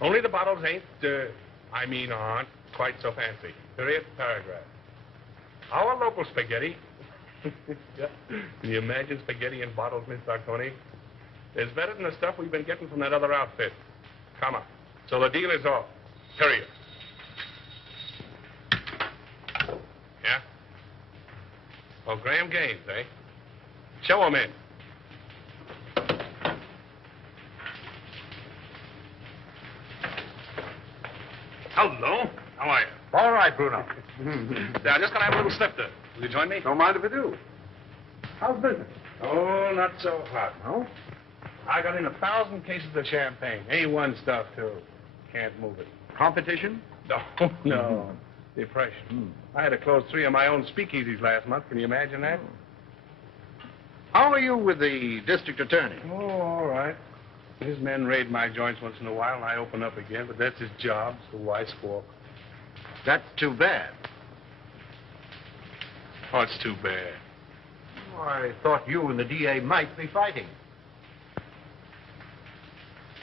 Only the bottles aren't quite so fancy. Period, paragraph. Our local spaghetti. Yeah. Can you imagine spaghetti in bottles, Miss Sarconi? It's better than the stuff we've been getting from that other outfit. Come on. So the deal is off. Period. Yeah? Oh, Graham Gaines, eh? Show him in. Hello. How are you? All right, Bruno. Yeah, I'm just going to have a little snifter. Will you join me? Don't mind if I do. How's business? Oh, not so hot. No? I got in 1,000 cases of champagne. A1 stuff, too. Can't move it. Competition? No. Depression. I had to close 3 of my own speakeasies last month. Can you imagine that? How are you with the district attorney? Oh, all right. His men raid my joints once in a while, and I open up again, but that's his job, so why squawk? That's too bad. Oh, it's too bad. Oh, I thought you and the DA might be fighting.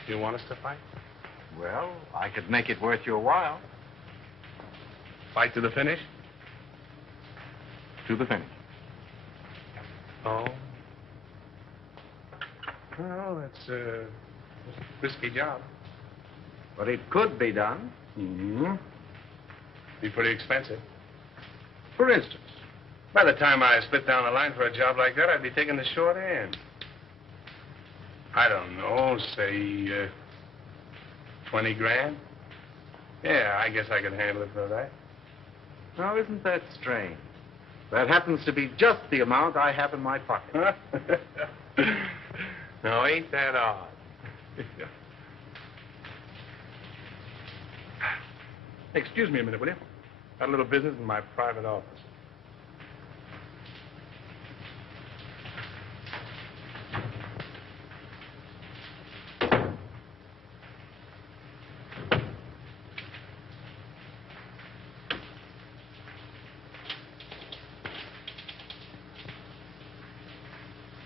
Do you want us to fight? Well, I could make it worth your while. Fight to the finish? To the finish. Oh. Well, that's a risky job. But it could be done. Mm-hmm. Be pretty expensive. For instance? By the time I split down the line for a job like that, I'd be taking the short end. I don't know, say, 20 grand? Yeah, I guess I could handle it for that. Now, isn't that strange? That happens to be just the amount I have in my pocket. No, ain't that odd? Excuse me a minute, will you? Got a little business in my private office.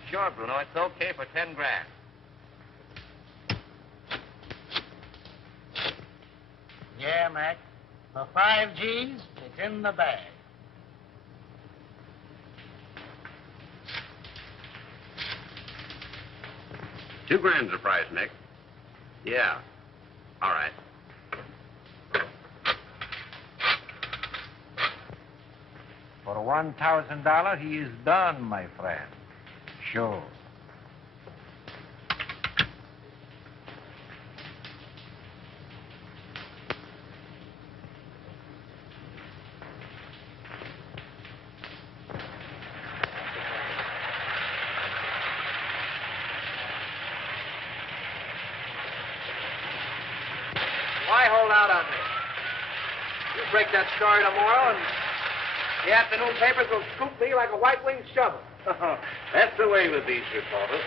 Sure, Bruno. It's okay for 10 grand. Yeah, Mac. For 5 G's, it's in the bag. $2 grand's the price, Nick. Yeah. All right. For $1,000, he is done, my friend. Sure. Why hold out on me? You break that story tomorrow, and the afternoon papers will scoop me like a white-winged shovel. That's the way with these reporters.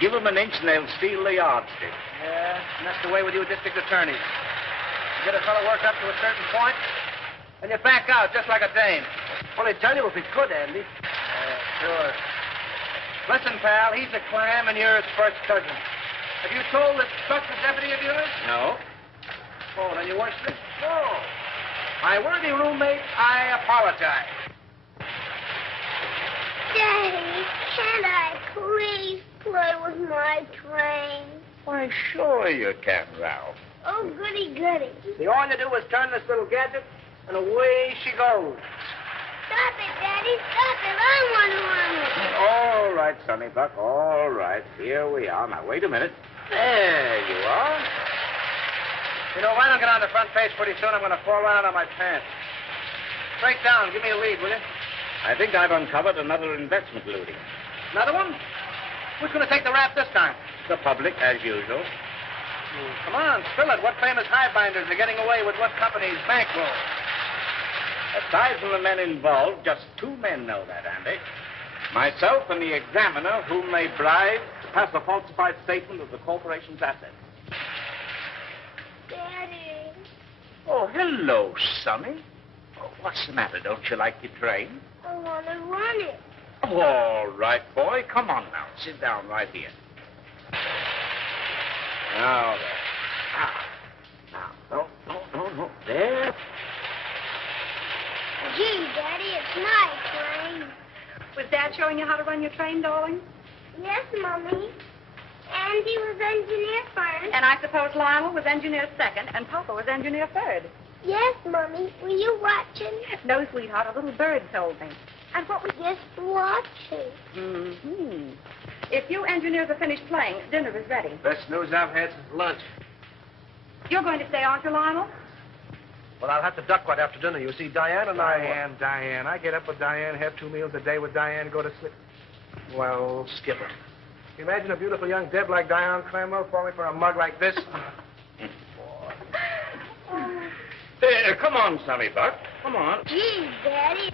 Give them an inch and they'll steal the yardstick. Yeah, and that's the way with you district attorneys. You get a fellow worked up to a certain point, and you back out just like a dame. Well, he'd tell you if he could, Andy. Sure. Listen, pal, he's a clam and you're his first cousin. Have you told this trusted deputy of yours? No. Oh, then you weren't strict? No. My worthy roommate, I apologize. Daddy, can't I please play with my train? Why, sure you can, Ralph. Oh, goody, goody. See, all you do is turn this little gadget, and away she goes. Stop it, Daddy, stop it. I want to run it. All right, Sonny Buck, all right. Here we are. Now, wait a minute. There you are. You know, if I don't get on the front page pretty soon, I'm going to fall right out of my pants. Break down. Give me a lead, will you? I think I've uncovered another investment looting. Another one? Who's going to take the rap this time? The public, as usual. Come on, spill it. What famous highbinders are getting away with what company's bankroll? Aside from the men involved, just 2 men know that, Andy. Myself and the examiner whom they bribed to pass a falsified statement of the corporation's assets. Daddy. Oh, hello, Sonny. Oh, what's the matter? Don't you like your train? I want to run it. All right, boy. Come on now. Sit down right here. Now, there. There. Gee, Daddy, it's my train. Was Dad showing you how to run your train, darling? Yes, Mommy. Andy was engineer first. And I suppose Lionel was engineer second, and Papa was engineer third. Yes, Mommy. Were you watching? No, sweetheart, a little bird told me. And what was just watching? Mm-hmm. If you engineers are finished playing, dinner is ready. Best news I've had since lunch. You're going to stay, aren't you, Lionel? Well, I'll have to duck right after dinner. You see, Diane and I... Diane. I get up with Diane, have 2 meals a day with Diane, go to sleep. Well, Skipper. Imagine a beautiful young Deb like Diane Cranwell falling for a mug like this. Come on, Sonny Buck. Come on. Gee, Daddy.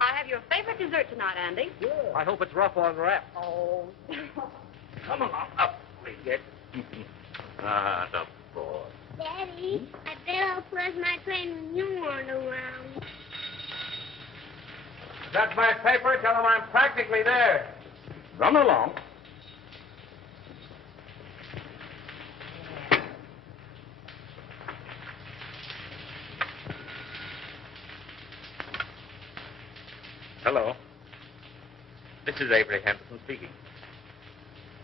I have your favorite dessert tonight, Andy. Yeah. I hope it's rough on wrap. Oh. Come on, up we get. The boy. Daddy, I bet I'll flush my train when you aren't around. That's my paper. Tell them I'm practically there. Run along. Hello. This is Avery Henderson speaking.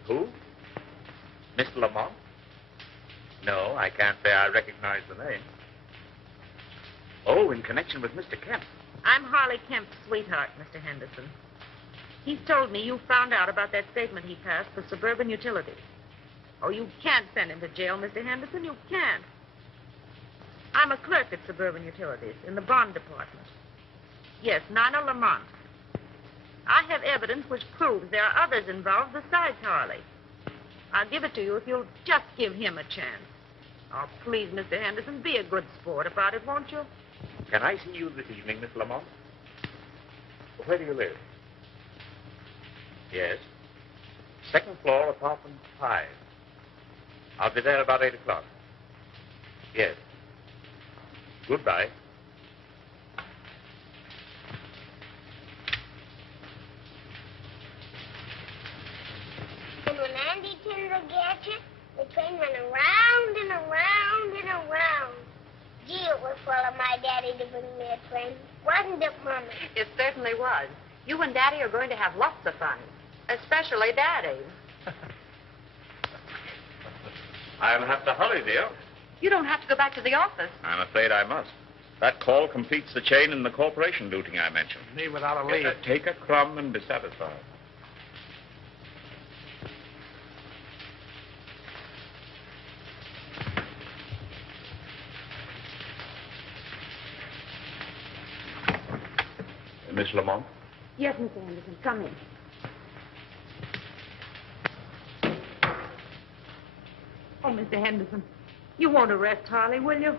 Who? Mr. Lamont? No, I can't say I recognize the name. Oh, in connection with Mr. Kemp. I'm Harley Kemp's sweetheart, Mr. Henderson. He's told me you found out about that statement he passed for Suburban Utilities. Oh, you can't send him to jail, Mr. Henderson. You can't. I'm a clerk at Suburban Utilities in the bond department. Yes, Nina Lamont. I have evidence which proves there are others involved besides Harley. I'll give it to you if you'll just give him a chance. Oh, please, Mr. Henderson, be a good sport about it, won't you? Can I see you this evening, Miss Lamont? Where do you live? Yes. Second floor, apartment 5. I'll be there about 8 o'clock. Yes. Goodbye. And when Andy turned the gadget, the train went around and around and around. Gee, it was full of my daddy to bring me a train. Wasn't it, Mommy? It certainly was. You and Daddy are going to have lots of fun, especially Daddy. I'll have to hurry, dear. You don't have to go back to the office. I'm afraid I must. That call completes the chain in the corporation duty I mentioned. Me without a leave. Take a crumb and be satisfied. Miss Lamont? Yes, Mr. Henderson, come in. Oh, Mr. Henderson, you won't arrest Harley, will you?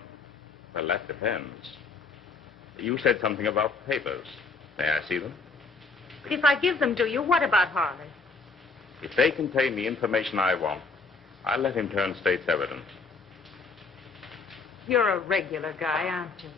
Well, that depends. You said something about papers. May I see them? If I give them to you, what about Harley? If they contain the information I want, I'll let him turn state's evidence. You're a regular guy, aren't you?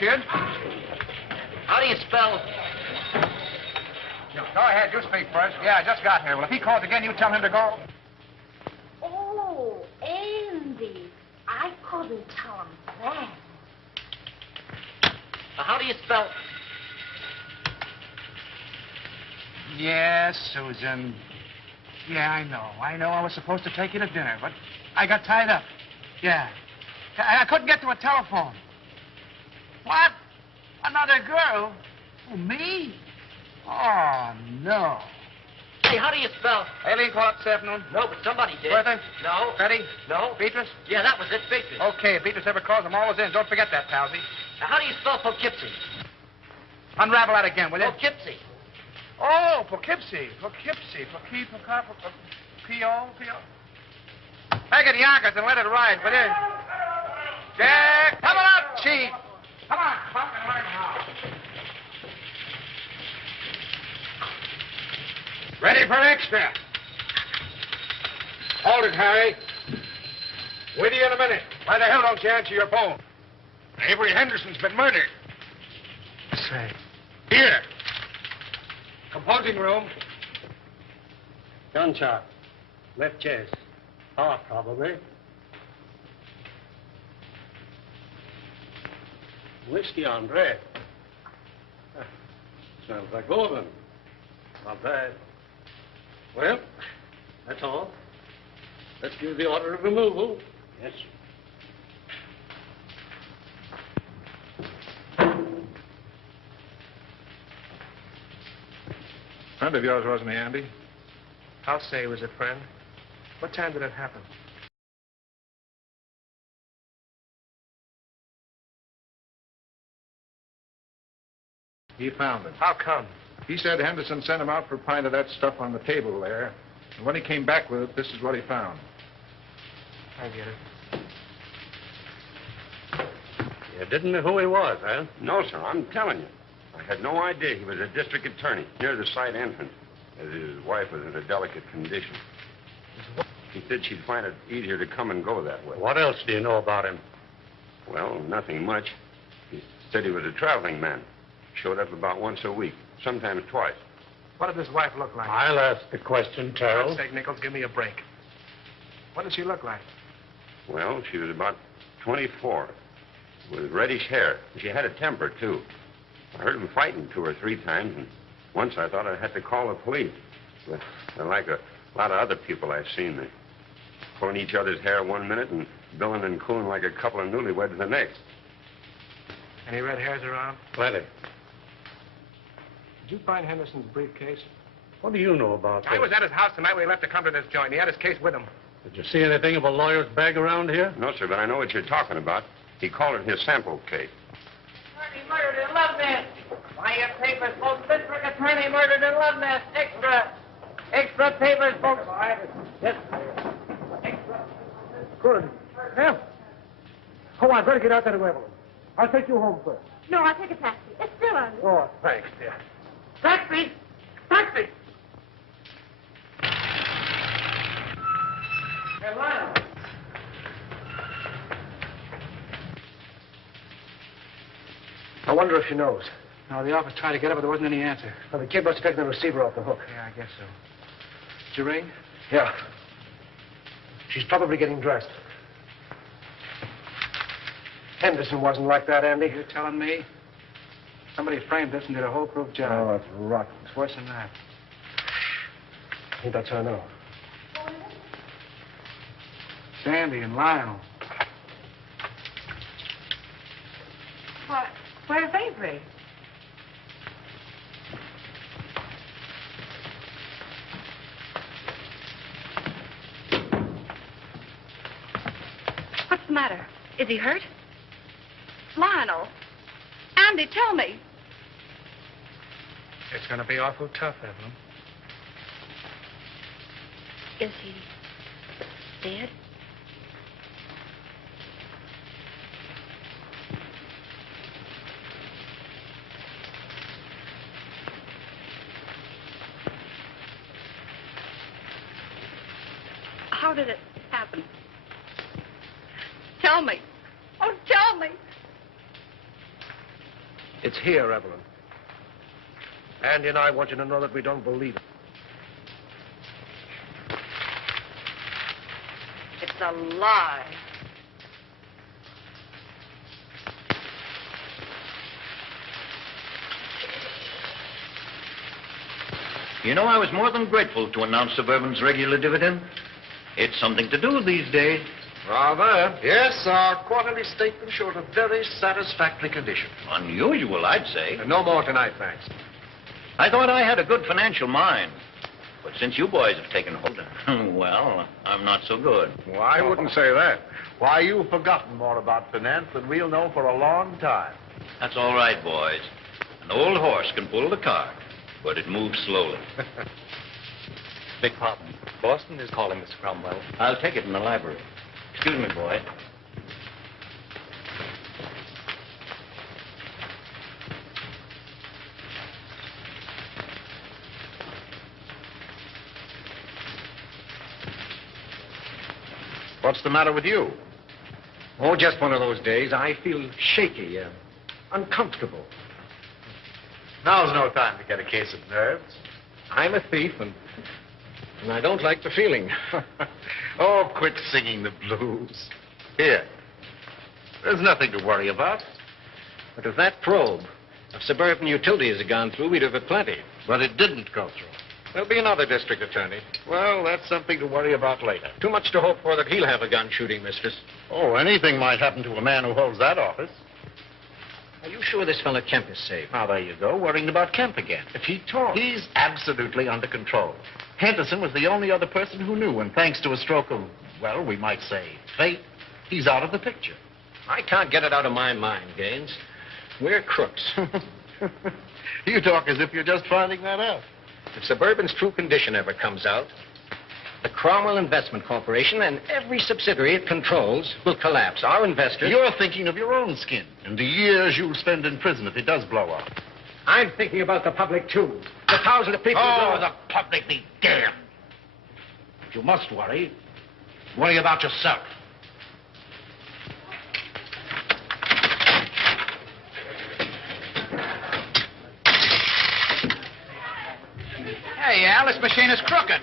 Kid. How do you spell? Go ahead, you speak first. Yeah, I just got here. Well, if he calls again, you tell him to go. Oh, Andy. I couldn't tell him that. How do you spell? Yes, Susan. Yeah, I know. I was supposed to take you to dinner, but I got tied up. Yeah. I couldn't get to a telephone. What? Another girl? Oh, me? Oh, no. Say, how do you spell? Aileen called up this afternoon. No, but somebody did. Bertha? No. Betty? No. Beatrice? Yeah, that was it, Beatrice. Okay, if Beatrice ever calls, I'm always in. Don't forget that, Palsy. Now, how do you spell Poughkeepsie? Unravel that again, will you? Poughkeepsie. Oh, Poughkeepsie. Poughkeepsie. P-O. Take it, Yonkers, and let it ride, will you? Jack, come on up, Chief. Come on, Clunk, and learn how. Ready for extra. Hold it, Harry. With you in a minute. Why the hell don't you answer your phone? Avery Henderson's been murdered. Say. Here. Composing room. Gunshot. Left chest. Heart, probably. Whiskey on red. Sounds like Gordon. Not bad. Well, that's all. Let's give the order of removal. Yes. Friend of yours, wasn't he, Andy? I'll say he was a friend. What time did it happen? He found it. How come? He said Henderson sent him out for a pint of that stuff on the table there. And when he came back with it, this is what he found. I get it. You didn't know who he was, huh? No, sir, I'm telling you. I had no idea he was a district attorney near the site entrance, as his wife was in a delicate condition. He said she'd find it easier to come and go that way. What else do you know about him? Well, nothing much. He said he was a traveling man. Showed up about once a week, sometimes twice. What did his wife look like? I'll ask the question, For Terrell. God's sake, Nichols, give me a break. What did she look like? Well, she was about 24, with reddish hair. She had a temper, too. I heard them fighting 2 or 3 times, and once I thought I had to call the police. But they're like a lot of other people I've seen. They're pulling each other's hair one minute and billing and cooing like a couple of newlyweds the next. Any red hairs around? Plenty. Did you find Henderson's briefcase? What do you know about I this? was at his house the night we left to come to this joint. He had his case with him. Did you see anything of a lawyer's bag around here? No, sir, but I know what you're talking about. He called it his sample case. Attorney murdered in Love Nest. Buy your papers, folks. District attorney murdered in Love Nest. Extra. Extra papers, folks. Yes. Extra. Good. Yeah. Oh, I better get out there to Evelyn. I'll take you home first. No, I'll take a taxi. It's still on. Oh, thanks, dear. Taxi. Taxi. Hey, Lionel. I wonder if she knows. No, the office tried to get her, but there wasn't any answer. Well, the kid must have taken the receiver off the hook. Yeah, I guess so. Did you ring? Yeah. She's probably getting dressed. Henderson wasn't like that, Andy. You're telling me? Somebody framed this and did a whole-proof job. Oh, that's rotten. It's worse than that. I think that's her now. Sandy and Lionel. What? Where's Avery? What's the matter? Is he hurt? Lionel. Andy, tell me. It's going to be awful tough, Evelyn. Is he dead? How did it happen? Tell me. Oh, tell me. It's here, Evelyn. Andy and I want you to know that we don't believe it. It's a lie. You know, I was more than grateful to announce Suburban's regular dividend. It's something to do these days. Rather. Yes, our quarterly statement showed a very satisfactory condition. Unusual, I'd say. No more tonight, thanks. I thought I had a good financial mind. But since you boys have taken hold, well, I'm not so good. Well, I wouldn't say that. Why, you've forgotten more about finance than we'll know for a long time. That's all right, boys. An old horse can pull the cart, but it moves slowly. Beg pardon. Boston is calling, Mr. Cromwell. I'll take it in the library. Excuse me, boy. What's the matter with you? Oh, just one of those days. I feel shaky, uncomfortable. Now's no time to get a case of nerves. I'm a thief, and I don't like the feeling. Oh, quit singing the blues. Here. There's nothing to worry about. But if that probe of Suburban Utilities had gone through, we'd have had plenty. But it didn't go through. There'll be another district attorney. Well, that's something to worry about later. Too much to hope for that he'll have a gun shooting mistress. Oh, anything might happen to a man who holds that office. Are you sure this fellow Kemp is safe? Now, there you go, worrying about Kemp again. If he talks. He's absolutely under control. Henderson was the only other person who knew, and thanks to a stroke of, well, we might say, fate, he's out of the picture. I can't get it out of my mind, Gaines. We're crooks. You talk as if you're just finding that out. If Suburban's true condition ever comes out, the Cromwell Investment Corporation and every subsidiary it controls will collapse. Our investors... You're thinking of your own skin and the years you'll spend in prison if it does blow up. I'm thinking about the public, too. The thousands of people... Oh, the public be damned. If you must worry, worry about yourself. Hey, Al, this machine is crooked.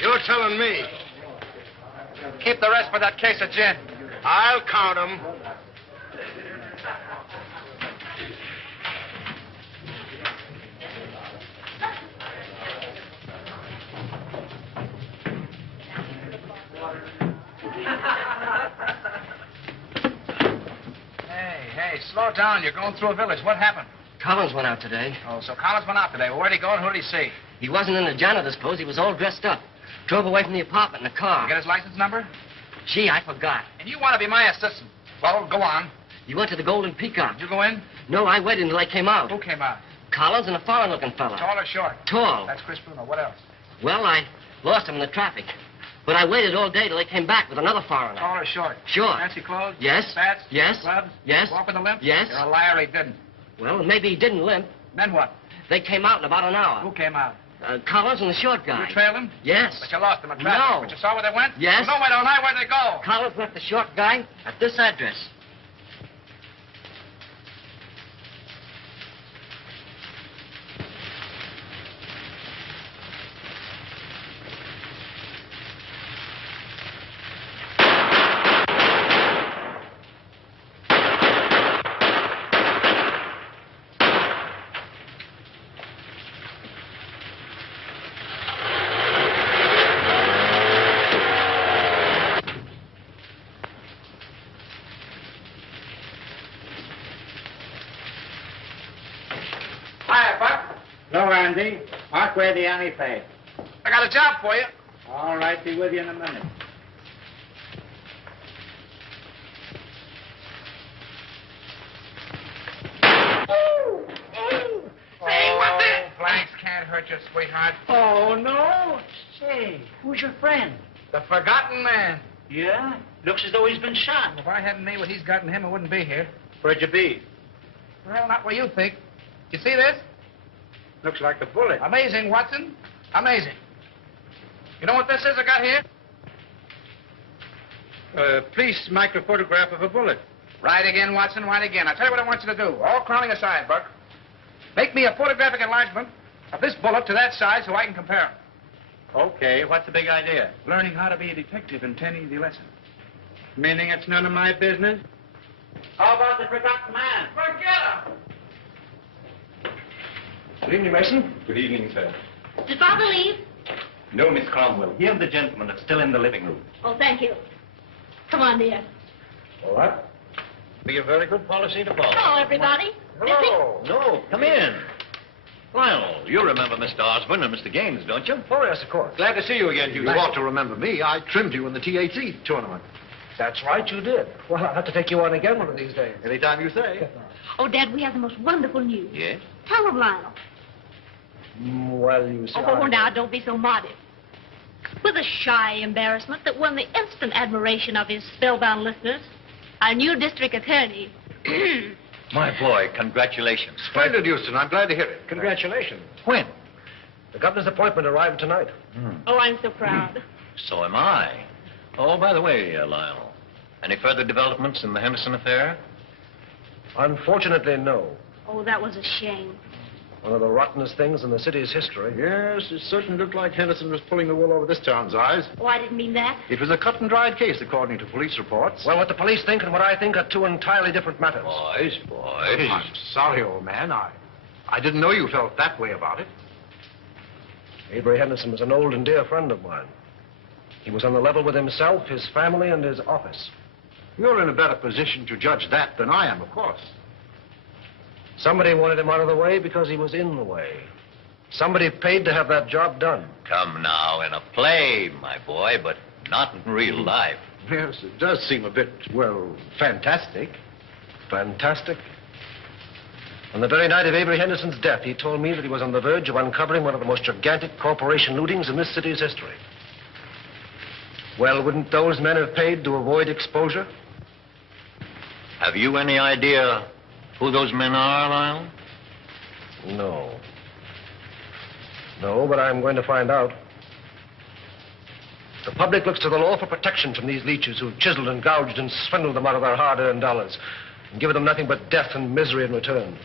You're telling me. Keep the rest for that case of gin. I'll count them. Hey, slow down. You're going through a village. What happened? Collins went out today. Oh, so Collins went out today. Well, where'd he go and who'd he see? He wasn't in the janitor's clothes. He was all dressed up. Drove away from the apartment in a car. You get his license number? Gee, I forgot. And you want to be my assistant. Well, go on. He went to the Golden Peacock. Did you go in? No, I waited until they came out. Who came out? Collins and a foreign-looking fella. Tall or short? Tall. That's Chris Bruno. What else? Well, I lost him in the traffic. But I waited all day till they came back with another foreigner. Tall or short? Short. Fancy clothes? Yes. Spats? Yes. Gloves? Yes. Walk with a limp? Yes. You're a liar. He didn't. Well, maybe he didn't limp. Then what? They came out in about an hour. Who came out? Collins and the short guy. You trailed him? Yes. But you lost him in traffic. No. But you saw where they went? Yes. Well, no, wait all night. Where'd they go? Collins left the short guy at this address. Hello, Andy. Mark where the alley paid. I got a job for you. All right, be with you in a minute. Say, what the... Blanks can't hurt you, sweetheart. Oh, no. Say, who's your friend? The forgotten man. Yeah? Looks as though he's been shot. If I hadn't made what he's got in him, I wouldn't be here. Where'd you be? Well, not where you think. You see this? Looks like the bullet. Amazing, Watson. Amazing. You know what this is I got here? Police microphotograph of a bullet. Right again, Watson, right again. I'll tell you what I want you to do. All clowning aside, Buck. Make me a photographic enlargement of this bullet to that size so I can compare them. Okay, what's the big idea? Learning how to be a detective in 10 easy lessons. Meaning it's none of my business? How about the forgotten man? Forget him! Good evening, Mason. Good evening, sir. Did Father leave? No, Miss Cromwell. He and the gentleman are still in the living room. Oh, thank you. Come on, dear. All right. Be a very good policy to follow. Hello, everybody. Hello. No, come in. Lionel, you remember Mr. Osborne and Mr. Gaines, don't you? Oh, yes, of course. Glad to see you again, Hugh. You ought to remember me. I trimmed you in the TAC tournament. That's right, you did. Well, I'll have to take you on again one of these days. Anytime you say. Oh, Dad, we have the most wonderful news. Yes? Tell them, Lionel. Well, you see. Oh, now, don't be so modest. With a shy embarrassment that won the instant admiration of his spellbound listeners, our new district attorney. My boy, congratulations. Splendid, Houston. I'm glad to hear it. Congratulations. When? The governor's appointment arrived tonight. Oh, I'm so proud. So am I. Oh, by the way, Lionel, any further developments in the Henderson affair? Unfortunately, no. Oh, that was a shame. One of the rottenest things in the city's history. Yes, it certainly looked like Henderson was pulling the wool over this town's eyes. Oh, I didn't mean that. It was a cut-and-dried case, according to police reports. Well, what the police think and what I think are two entirely different matters. Boys. I'm sorry, old man. I didn't know you felt that way about it. Avery Henderson was an old and dear friend of mine. He was on the level with himself, his family, and his office. You're in a better position to judge that than I am, of course. Somebody wanted him out of the way because he was in the way. Somebody paid to have that job done. Come now, in a play, my boy, but not in real life. Yes, it does seem a bit, well, fantastic. Fantastic. On the very night of Avery Henderson's death, he told me that he was on the verge of uncovering one of the most gigantic corporation lootings in this city's history. Well, wouldn't those men have paid to avoid exposure? Have you any idea who those men are, Lionel? No. No, but I'm going to find out. The public looks to the law for protection from these leeches who've chiseled and gouged and swindled them out of their hard-earned dollars and given them nothing but death and misery in return.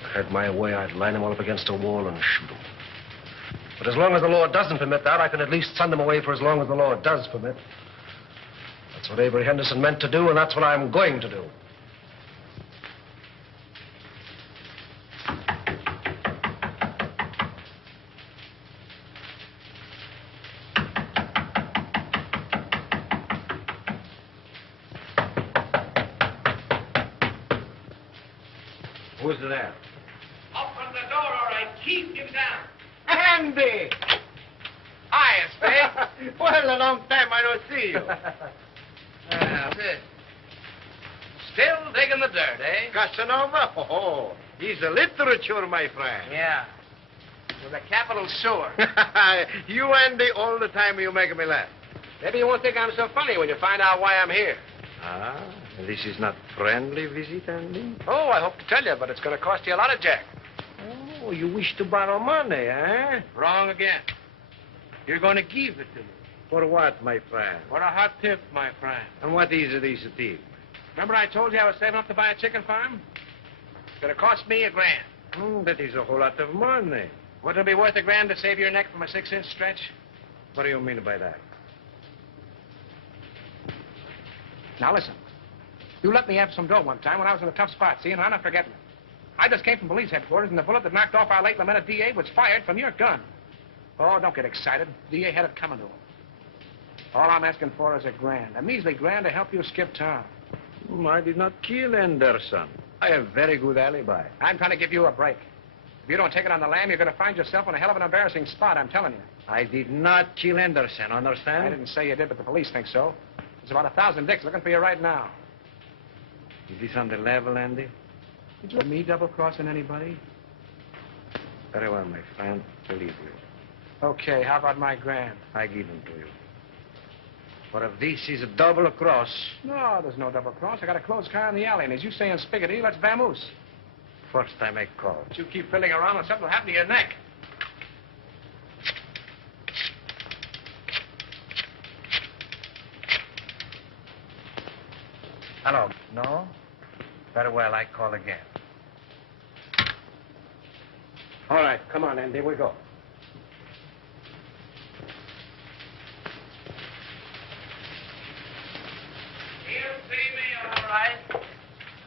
If I had my way, I'd line them all up against a wall and shoot them. But as long as the law doesn't permit that, I can at least send them away for as long as the law does permit. That's what Avery Henderson meant to do, and that's what I'm going to do. Who's there? Open the door or I keep you down. Andy! Hi, Spade. Well, a long time I don't see you. Still digging the dirt, eh? Casanova? Oh, he's a literature, my friend. Yeah. With a capital sewer. You, Andy, all the time you make me laugh. Maybe you won't think I'm so funny when you find out why I'm here. Ah, this is not friendly visit, Andy? Oh, I hope to tell you, but it's going to cost you a lot of jack. Oh, you wish to borrow money, eh? Wrong again. You're going to give it to me. For what, my friend? For a hot tip, my friend. And what is this tip? Remember I told you I was saving up to buy a chicken farm? It's going to cost me $1,000. That is a whole lot of money. Wouldn't it be worth $1,000 to save your neck from a 6-inch stretch? What do you mean by that? Now, listen. You let me have some dough one time when I was in a tough spot, see, and I'm not forgetting it. I just came from police headquarters, and the bullet that knocked off our late lamented DA was fired from your gun. Oh, don't get excited. DA had it coming to him. All I'm asking for is $1,000, a measly $1,000 to help you skip town. I did not kill Anderson. I have very good alibi. I'm trying to give you a break. If you don't take it on the lam, you're going to find yourself in a hell of an embarrassing spot, I'm telling you. I did not kill Anderson, understand? I didn't say you did, but the police think so. There's about 1,000 dicks looking for you right now. Is this on the level, Andy? Did you let me double-crossing anybody? Very well, my friend. Believe you. Okay, how about my $1,000? I give them to you. But if this is a double cross... No, there's no double cross. I got a closed car in the alley, and as you say in Spiggity, let's vamoose. First time I call. But you keep fiddling around and something will happen to your neck. Hello. No? Very well, I call again. All right, come on, Andy, we go. You see me, all right?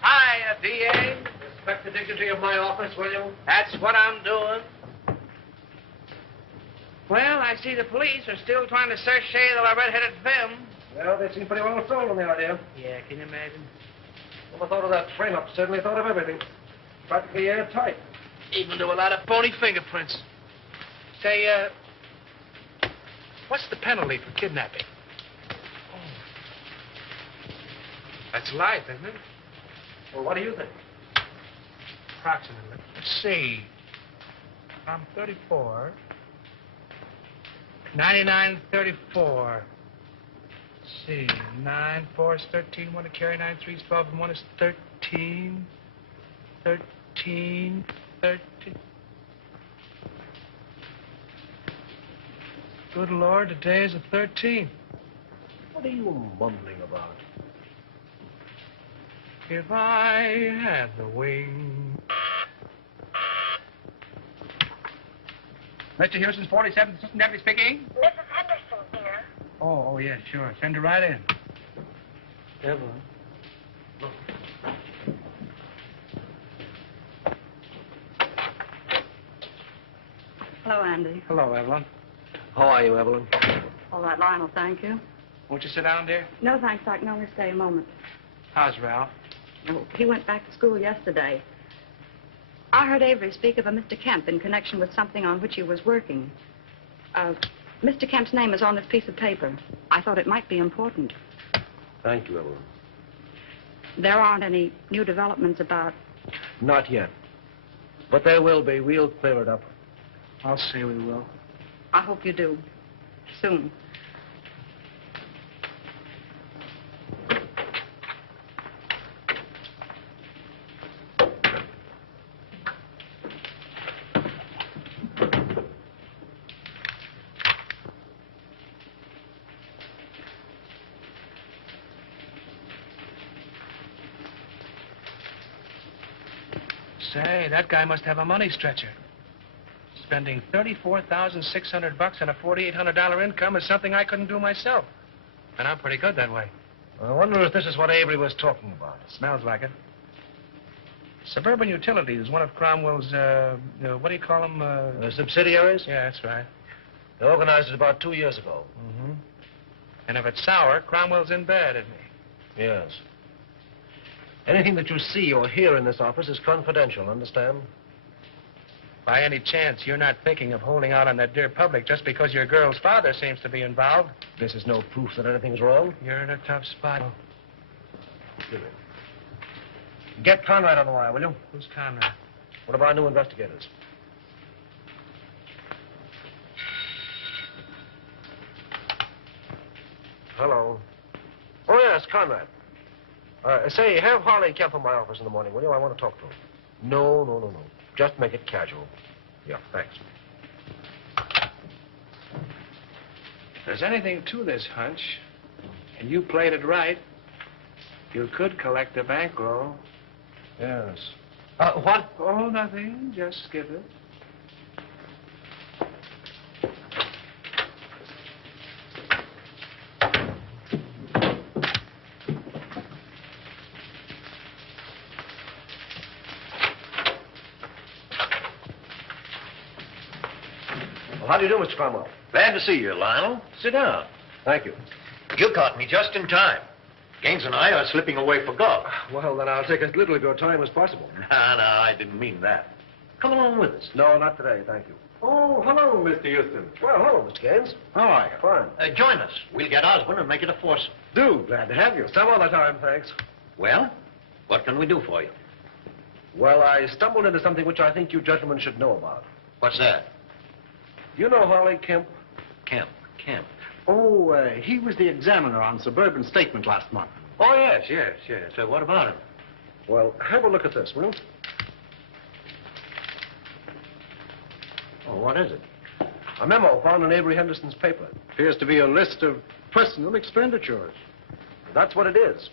Hiya, D.A. Respect the dignity of my office, will you? That's what I'm doing. Well, I see the police are still trying to search the red-headed femme. Well, they seem pretty well sold on the idea. Yeah, can you imagine? Never thought of that frame-up. Certainly thought of everything. Practically airtight. Even to a lot of phony fingerprints. Say, what's the penalty for kidnapping? Oh. That's life, isn't it? Well, what do you think? Approximately. Let's see. I'm 34. 99.34. Let's see. 9 4 is 13. 1 to carry 9 3 is 12, and 1 is 13. 13. 13. Good Lord, today is the 13th. What are you mumbling about? If I had the wing. Mr. Houston's 47th Assistant Deputy speaking. Mrs. Henderson here. Oh, yeah, sure. Send her right in. Evelyn. Hello, Andy. Hello, Evelyn. How are you, Evelyn? All right, Lionel, thank you. Won't you sit down, dear? No, thanks. I can only stay a moment. How's Ralph? Oh, he went back to school yesterday. I heard Avery speak of a Mr. Kemp in connection with something on which he was working. Mr. Kemp's name is on this piece of paper. I thought it might be important. Thank you, Evelyn. There aren't any new developments about... Not yet. But there will be. We'll clear it up. I'll say we will. I hope you do. Soon. Say, that guy must have a money stretcher. Spending $34,600 on a $4,800 income is something I couldn't do myself. And I'm pretty good that way. I wonder if this is what Avery was talking about. Smells like it. Suburban Utilities is one of Cromwell's, what do you call them? Subsidiaries? Yeah, that's right. They organized it about 2 years ago. Mm-hmm. And if it's sour, Cromwell's in bed, isn't he? Yes. Anything that you see or hear in this office is confidential, understand? By any chance, you're not thinking of holding out on that dear public just because your girl's father seems to be involved? This is no proof that anything's wrong. You're in a tough spot. Get Conrad on the wire, will you? Who's Conrad? One of our new investigators. Hello. Oh, yes, Conrad. Say, have Harley Kemp in my office in the morning, will you? I want to talk to him. No. Just make it casual. Yeah, thanks. If there's anything to this hunch, and you played it right, you could collect a bankroll. Yes. What? Oh, nothing. Just skip it. How do you do, Mr. Cromwell? Glad to see you, Lionel. Sit down. Thank you. You caught me just in time. Gaines and I are slipping away for golf. Well, then I'll take as little of your time as possible. No, I didn't mean that. Come along with us. No, not today, thank you. Oh, hello, Mr. Houston. Well, hello, Mr. Gaines. How are you? Fine. Join us. We'll get Osborne and make it a foursome. Do. Glad to have you. Some other time, thanks. Well, what can we do for you? Well, I stumbled into something which I think you gentlemen should know about. What's that? You know Harley Kemp? Kemp. Oh, he was the examiner on Suburban Statement last month. Oh, yes. So what about him? Well, have a look at this, will you? Oh, what is it? A memo found in Avery Henderson's paper. Appears to be a list of personal expenditures. That's what it is.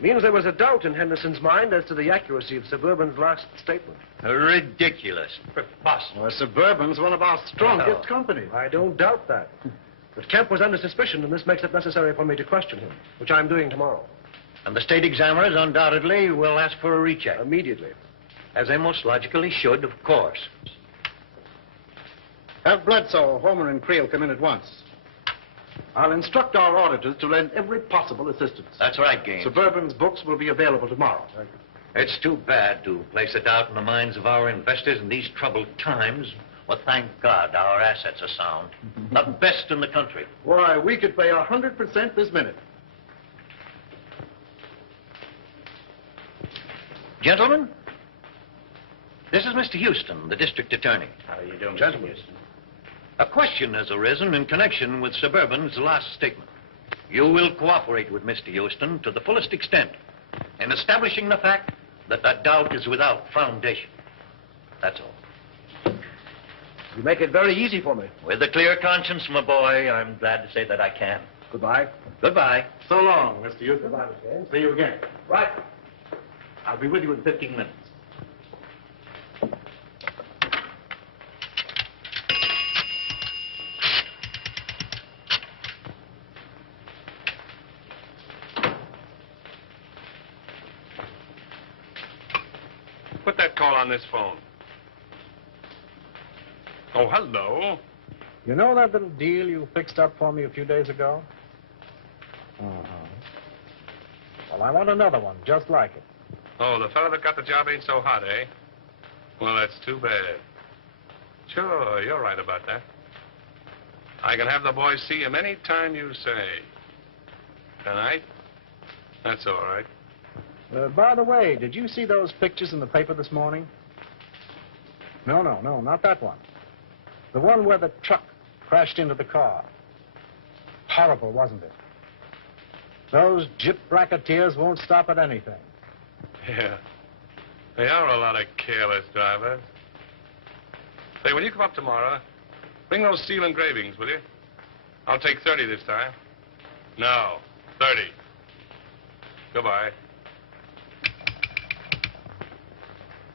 Means there was a doubt in Henderson's mind as to the accuracy of Suburban's last statement. Ridiculous. Preposterous. Well, Suburban's one of our strongest companies. I don't doubt that. But Kemp was under suspicion, and this makes it necessary for me to question him, which I'm doing tomorrow. And the state examiners undoubtedly will ask for a recheck. Immediately. As they most logically should, of course. Have Bledsoe, Homer, and Creel come in at once. I'll instruct our auditors to lend every possible assistance. That's right, Gaines. Suburban's books will be available tomorrow. It's too bad to place a doubt in the minds of our investors in these troubled times. Well, thank God our assets are sound. The best in the country. Why, we could pay 100% this minute. Gentlemen, this is Mr. Houston, the district attorney. How are you doing, Gentlemen, a question has arisen in connection with Suburban's last statement. You will cooperate with Mr. Houston to the fullest extent in establishing the fact that that doubt is without foundation. That's all. You make it very easy for me. With a clear conscience, my boy, I'm glad to say that I can. Goodbye. Goodbye. So long, Mr. Houston. Goodbye, Mr. Haynes. See you again. Right. I'll be with you in 15 minutes. Put that call on this phone. Oh, hello. You know that little deal you fixed up for me a few days ago? Well, I want another one, just like it. Oh, the fellow that got the job ain't so hot, eh? Well, that's too bad. Sure, you're right about that. I can have the boys see him any time you say. Tonight? That's all right. By the way, did you see those pictures in the paper this morning? No, not that one. The one where the truck crashed into the car. Horrible, wasn't it? Those gyp racketeers won't stop at anything. Yeah. They are a lot of careless drivers. Say, when you come up tomorrow, bring those steel engravings, will you? I'll take 30 this time. No, 30. Goodbye.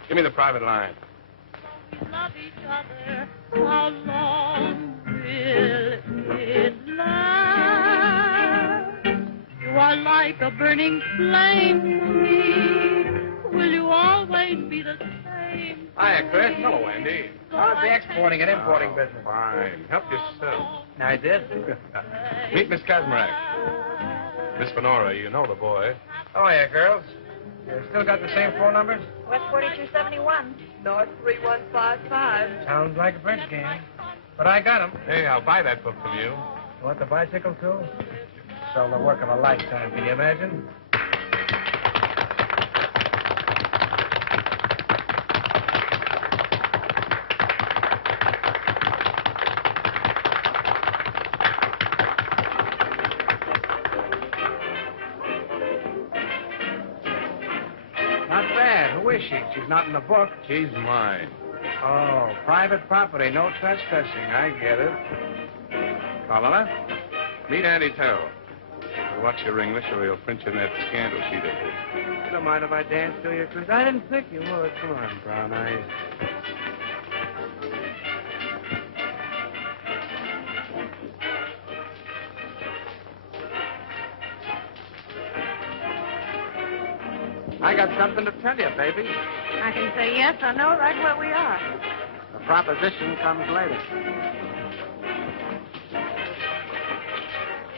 Give me the private line. Love each other, how long will it last? You are like a burning flame to me. Will you always be the same? Hiya, Chris. Hello, Andy. How's the exporting and importing business? Fine. Help yourself. I did. Meet Miss Kazmarek. Miss Fenora, you know the boy. Oh, yeah, girls. You still got the same phone numbers? West 4271. North 3155. Sounds like a bridge game. But I got 'em. Hey, I'll buy that book from you. You want the bicycle, too? Sell the work of a lifetime, can you imagine? Not bad. Who is she? She's not in the book. She's mine. Oh, private property, no trespassing. I get it. Paula, meet Andy Terrell. Watch your English or he'll print you in that scandal sheet of his. You don't mind if I dance to you, Chris? I didn't think you would. Come on, Brown Eyes. I got something to tell you, baby. I can say yes or no right where we are. The proposition comes later.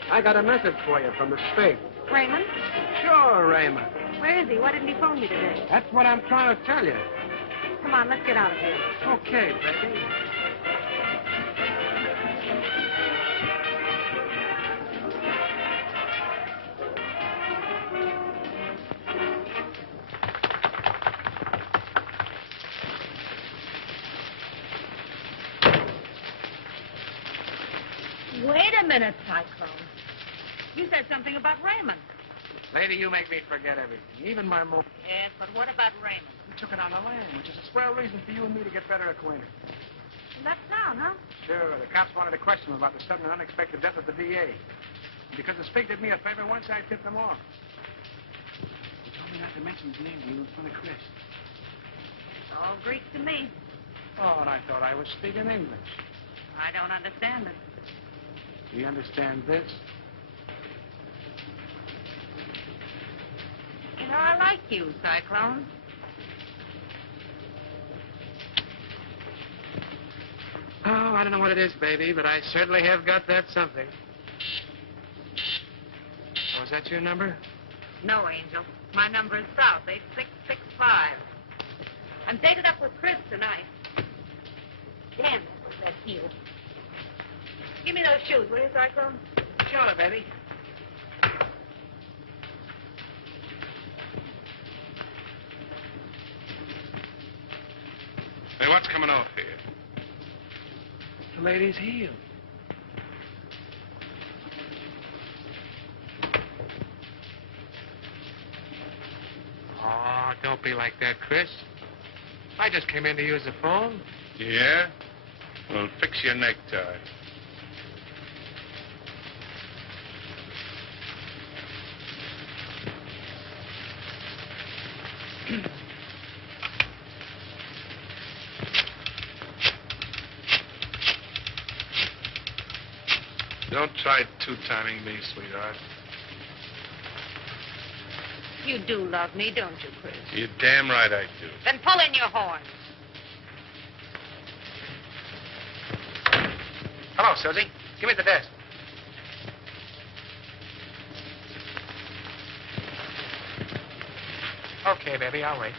I got a message for you from the Spig. Raymond? Sure, Raymond. Where is he? Why didn't he phone me today? That's what I'm trying to tell you. Come on, let's get out of here. Okay, baby. Wait a minute, Cyclone. You said something about Raymond. Lady, you make me forget everything, even my mom. Yes, but what about Raymond? We took it on the land, which is a swell reason for you and me to get better acquainted. In that town, huh? Sure, the cops wanted to question him about the sudden and unexpected death of the DA. And because the Spig did me a favor once, I tipped him off. He told me not to mention his name to you in front of Chris. It's all Greek to me. Oh, and I thought I was speaking English. I don't understand it. Do you understand this? You know, I like you, Cyclone. Oh, I don't know what it is, baby, but I certainly have got that something. Oh, is that your number? No, Angel. My number is South, 866 5. I'm dated up with Chris tonight. Damn, that was that heel. Give me those shoes, will you, Cyclone? Sure, baby. Hey, what's coming off here? The lady's heel. Oh, don't be like that, Chris. I just came in to use the phone. Yeah? Well, fix your necktie. Don't try two-timing me, sweetheart. You do love me, don't you, Chris? You're damn right I do. Then pull in your horn. Hello, Susie. Give me the desk. Okay, baby, I'll wait.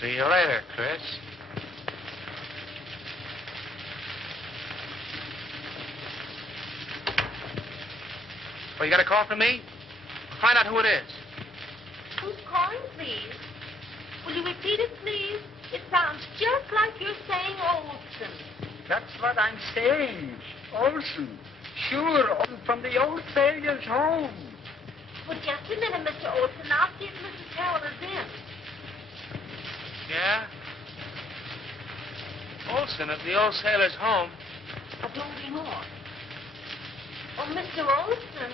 See you later, Chris. Well, you got a call from me? Find out who it is. Who's calling, please? Will you repeat it, please? It sounds just like you're saying Olson. That's what I'm saying. Olson. Sure, Olson from the old sailor's home. Well, just a minute, Mr. Olson. I'll see if Mrs. Carroll is in. Yeah? Olson at the old sailor's home. But nobody more. Oh, Mr. Olson.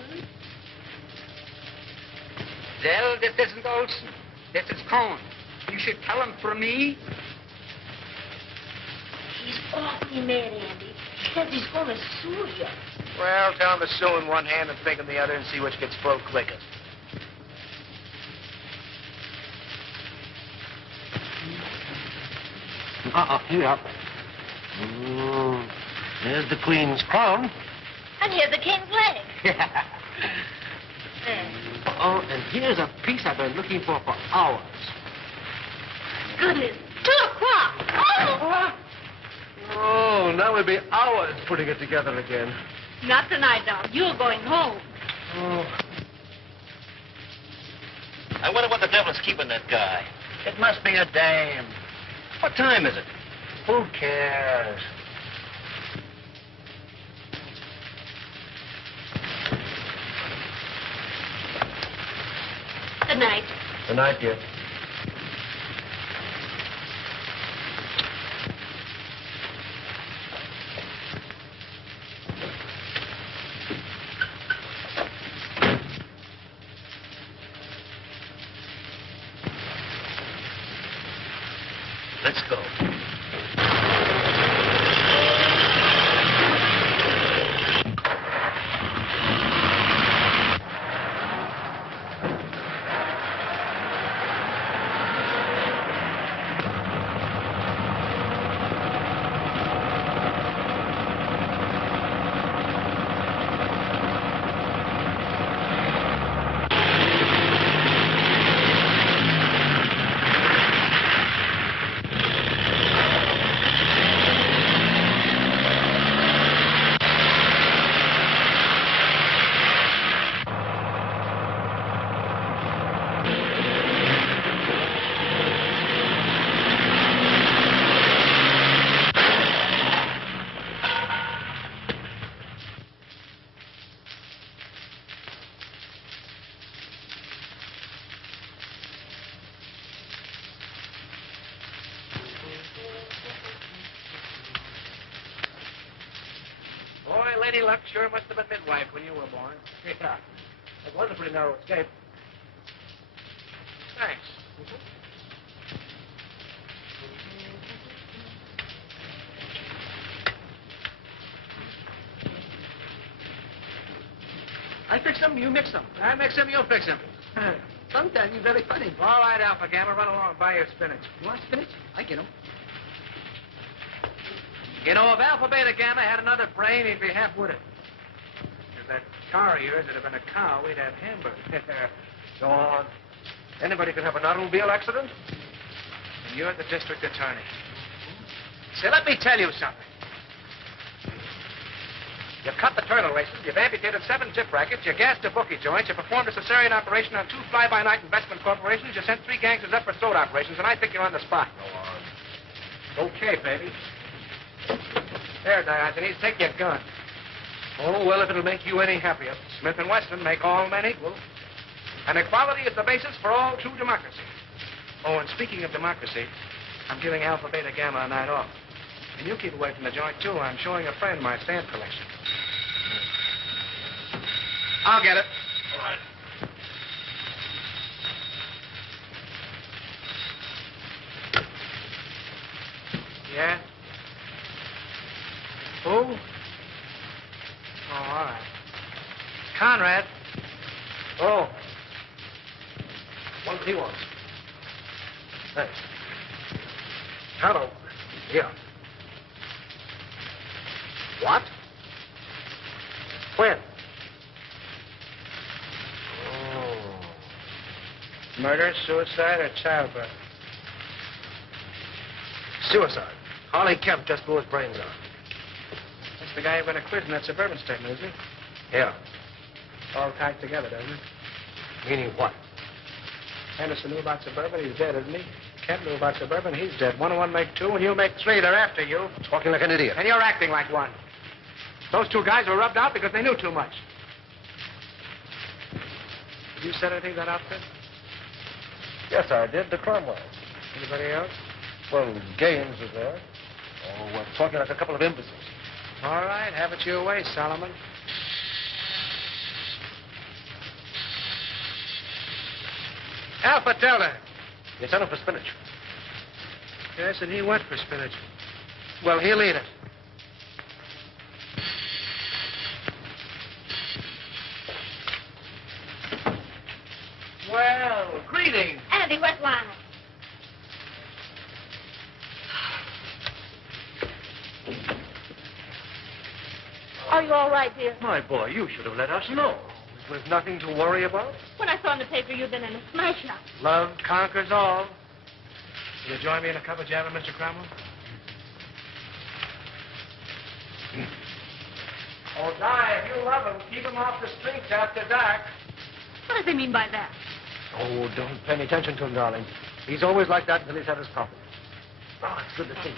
Well, this isn't Olson. This is Cohn. You should tell him for me. He's awfully mad, Andy. He says he's going to sue you. Well, tell him to sue in one hand and think in the other and see which gets full quickest. Here. There's the Queen's crown. And here's the king's leg. There. Oh, and here's a piece I've been looking for hours. Goodness. 2 o'clock. Oh! Oh, now we'll be hours putting it together again. Not tonight, Doc. You're going home. Oh. I wonder what the devil's keeping that guy. It must be a dame. What time is it? Who cares? Good night. Good night, dear. Let's go. Boy, Lady Luck sure must have been midwife when you were born. Yeah. That was a pretty narrow escape. Thanks. I fix them, you mix them. I mix them, you fix them. Sometimes you're very funny. All right, Alpha Gamma, run along and buy your spinach. You want spinach? I get them. You know, if Alpha Beta Gamma had another brain, he'd be half-witted. If that car of yours had been a cow, we'd have hamburgers. Go on. Anybody could have an automobile accident. And you're the district attorney. Say, let me tell you something. You've cut the turtle races, you've amputated 7 tip rackets, you gassed a bookie joint, you performed a cesarean operation on 2 fly-by-night investment corporations, you sent 3 gangsters up for throat operations, and I think you're on the spot. Go on. Okay, baby. There, Diogenes, take your gun. Oh, well, if it'll make you any happier, Smith & Wesson make all men equal. And equality is the basis for all true democracy. Oh, and speaking of democracy, I'm giving Alpha Beta Gamma a night off. And you keep away from the joint, too. I'm showing a friend my stamp collection. I'll get it. All right. Yeah? Who? Oh, all right. Conrad. Oh. What he wants. Thanks. Hello. Yeah. What? When? Oh. Murder, suicide, or childbirth? Suicide. Harley Kemp just blew his brains out. That's the guy who went to quiz in that suburban statement, isn't he? Yeah. All tied together, doesn't it? Meaning what? Henderson knew about suburban, he's dead, isn't he? Kemp knew about suburban, he's dead. 1 and 1 make 2, and you make 3. They're after you. Talking like an idiot. And you're acting like one. Those 2 guys were rubbed out because they knew too much. Did you set anything to that outfit? Yes, I did. To Cromwell. Anybody else? Well, Gaines was there. Oh, we're talking like a couple of imbeciles. All right, have it your way, Solomon. Alpha Delta. You sent him for spinach. Yes, and he went for spinach. Well, he'll eat it. Well, greetings. Andy, where's Lionel? Are you all right, dear? My boy, you should have let us know. It was nothing to worry about. When I saw in the paper you'd been in a smash-up. Love conquers all. Will you join me in a cup of java, Mr. Cromwell? Oh, Di, if you love him, keep him off the streets after dark. What does he mean by that? Oh, don't pay any attention to him, darling. He's always like that until he's had his coffee. Oh, it's good to see you.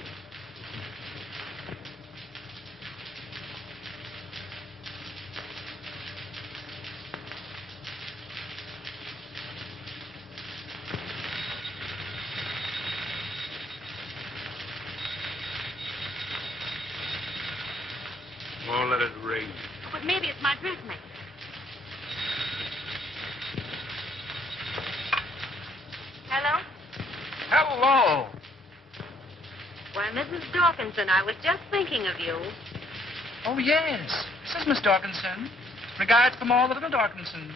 Won't let it ring. But maybe it's my dressmaker. Hello? Hello. Why, Mrs. Dawkinson, I was just thinking of you. Oh, yes. This is Miss Dawkinson. Regards from all the little Dawkinson.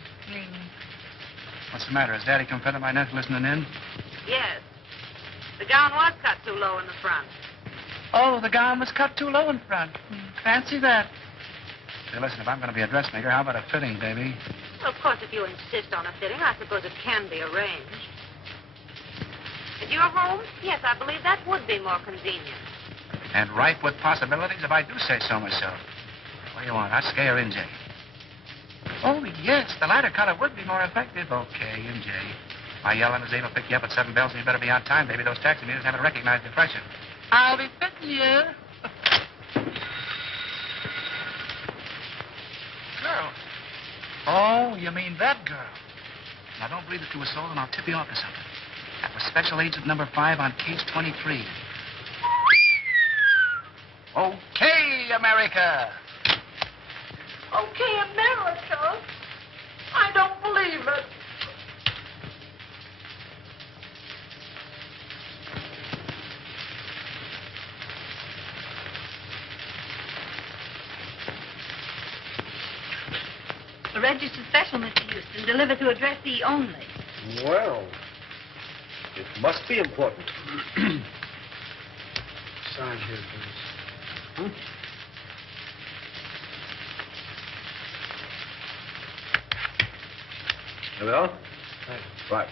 What's the matter? Has Daddy confronted my nephew listening in? Yes. The gown was cut too low in the front. Oh, the gown was cut too low in front. Fancy that. Say, listen, if I'm going to be a dressmaker, how about a fitting, baby? Well, of course, if you insist on a fitting, I suppose it can be arranged. If you're home, yes, I believe that would be more convenient. And ripe with possibilities, if I do say so myself. What do you want? Husky or NJ? Oh, yes, the lighter color would be more effective. Okay, NJ. My yelling is able to pick you up at 7 bells, and you better be on time, baby. Those taxi meters haven't recognized the freshen. I'll be fitting you. Girl. Oh, you mean that girl. Now, don't breathe it to a soul, and I'll tip you off to something. That was Special Agent number 5 on case 23. Okay, America. Okay, America. I don't believe it. A registered special, Mr. Houston, delivered to address E only. Well, it must be important. Sign here, please. There we are. Right.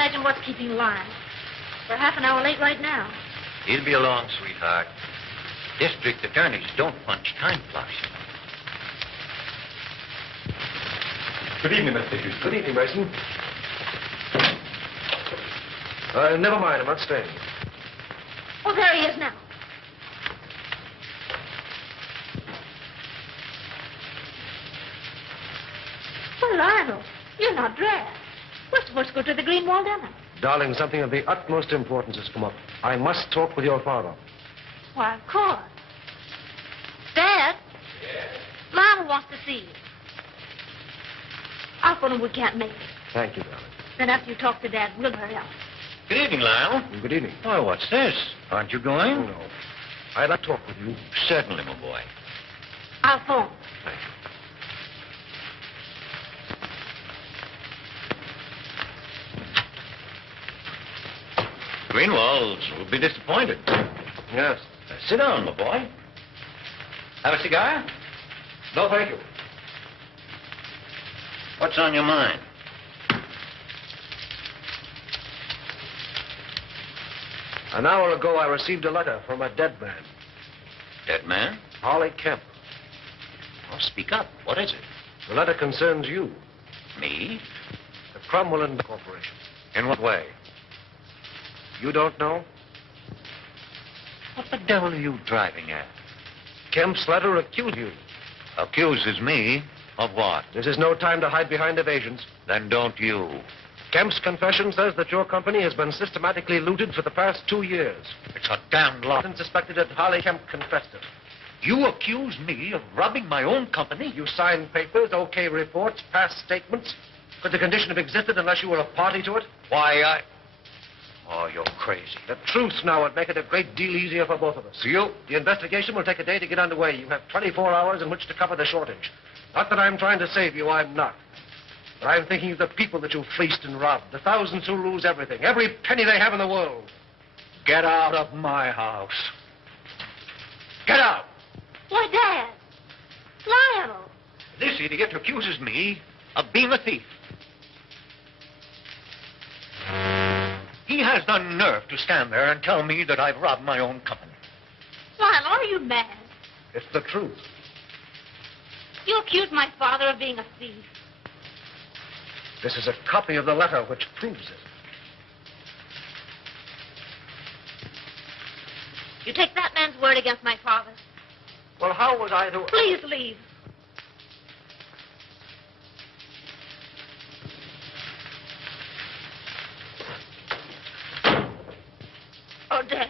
imagine what's keeping Lyle. We're half an hour late right now. He'll be along, sweetheart. District attorneys don't punch time clocks. Good evening, Mr. Houston. Good evening, Mason. Never mind. I'm not staying. Oh, there he is now. Well, Lionel, you're not dressed. We're supposed to go to the Greenwald dinner. Darling, something of the utmost importance has come up. I must talk with your father. Why, of course. Dad? Yes? Lionel wants to see you. I'll phone him we can't make it. Thank you, darling. Then after you talk to Dad, we'll hurry up. Good evening, Lyle. Good evening. Why, what's this? Aren't you going? Oh, no. I'd like to talk with you. Certainly, my boy. I'll phone. Thank you. Greenwalds will be disappointed. Yes. Sit down, my boy. Have a cigar? No, thank you. What's on your mind? An hour ago, I received a letter from a dead man. Dead man? Harley Kemp. Oh, speak up. What is it? The letter concerns you. Me? The Cromwell and Corporation. In what way? You don't know? What the devil are you driving at? Kemp's letter accused you. Accuses me of what? This is no time to hide behind evasions. Then don't you. Kemp's confession says that your company has been systematically looted for the past 2 years. It's a damned lie. And suspected that Harley Kemp confessed it. You accuse me of robbing my own company? You signed papers, okay reports, past statements. Could the condition have existed unless you were a party to it? Why, Oh, you're crazy. The truth now would make it a great deal easier for both of us. The investigation will take a day to get underway. You have 24 hours in which to cover the shortage. Not that I'm trying to save you, I'm not. But I'm thinking of the people that you fleeced and robbed, the thousands who lose everything, every penny they have in the world. Get out of my house. Get out! Why, Dad. Lionel. This idiot accuses me of being a thief. He has the nerve to stand there and tell me that I've robbed my own company. Lionel, are you mad? It's the truth. You accuse my father of being a thief. This is a copy of the letter which proves it. You take that man's word against my father. Well, how was I to... Please leave. Oh, Dad.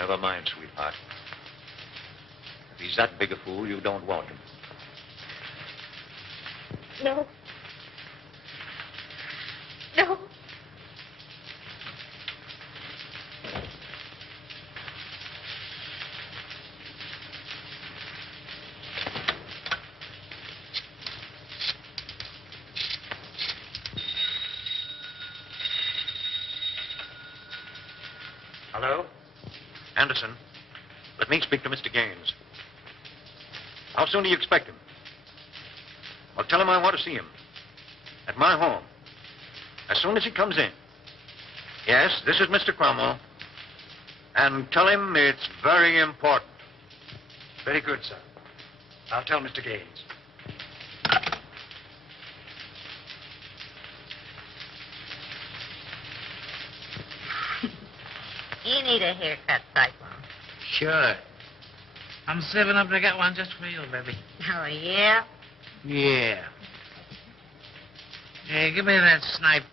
Never mind, sweetheart. If he's that big a fool, you don't want him. No. No. Hello? Anderson, let me speak to Mr. Gaines. How soon do you expect him? Well, tell him I want to see him. At my home. As soon as he comes in. Yes, this is Mr. Cromwell. And tell him it's very important. Very good, sir. I'll tell Mr. Gaines. You need a haircut, Cyclone. Sure. I'm saving up to get one just for you, baby. Oh, yeah? Yeah. Hey, give me that snipe.